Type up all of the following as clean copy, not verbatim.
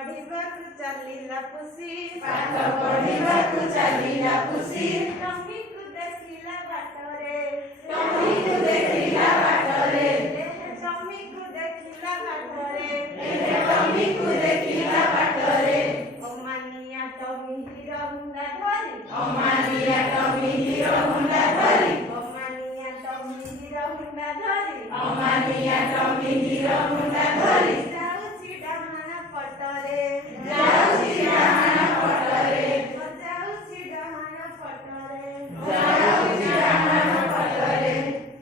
ପଢ଼ିବାକୁ ଚାଲିଲା ପୁଷି ପାଠ ପଢ଼ିବାକୁ ଚାଲିଲା ପୁଷି ଟମିକୁ ଦେଖିଲା ବାଟରେ ଟମିକୁ ଦେଖିଲା ବାଟରେ ଟମିକୁ ଦେଖିଲା ବାଟରେ ଟମିକୁ ଦେଖିଲା ବାଟରେ ଅମାନିଆ ଟମି ହିରୋ ହୁଣ୍ଡା ଧରି ଅମାନିଆ ଟମି ହିରୋ ହୁଣ୍ଡା ଧରି ଅମାନିଆ ଟମି ହିରୋ ହୁଣ୍ଡା ଧରି ଅମାନିଆ ଟମି ହିରୋ ହୁଣ୍ଡା ଧରି ଯାଉଛି ଡାହାଣ ପଟରେ ଯାଉଛି ଡାହାଣ ପଟରେ ଯାଉଛି ଡାହାଣ ପଟରେ ଯାଉଛି ଡାହାଣ ପଟରେ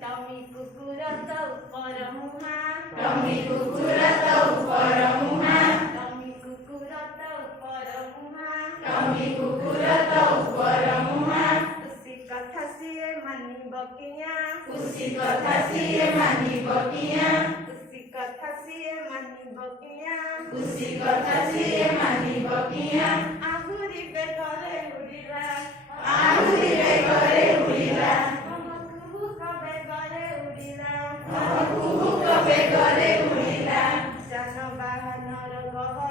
ଟମି କୁକୁର ତ ଉପର ମୁହାଁ ଟମି କୁକୁର ତ ଉପର ମୁହାଁ ଟମି କୁକୁର ତ ଉପର ମୁହାଁ ଟମି କୁକୁର ତ ଉପର ମୁହାଁ ପୁଷି କଥା ସିଏ ମାନିବ କିଆଁ ପୁଷି କଥା ସିଏ ମାନିବ କିଆଁ ପୁଷି କଥା ସିଏ ମାନିବ କିଆଁ ପୁଷି କଥା ସିଏ ମାନିବ କିଆଁ ଆହୁରି ବେକରେ ଉଡ଼ିଲା ଆହୁରି ବେକରେ ଉଡ଼ିଲା କୁହୁକ ବେକରେ ଉଡ଼ିଲା କୁହୁକ ବେକରେ ଉଡ଼ିଲା ଯାନବାହନର ଗହଳି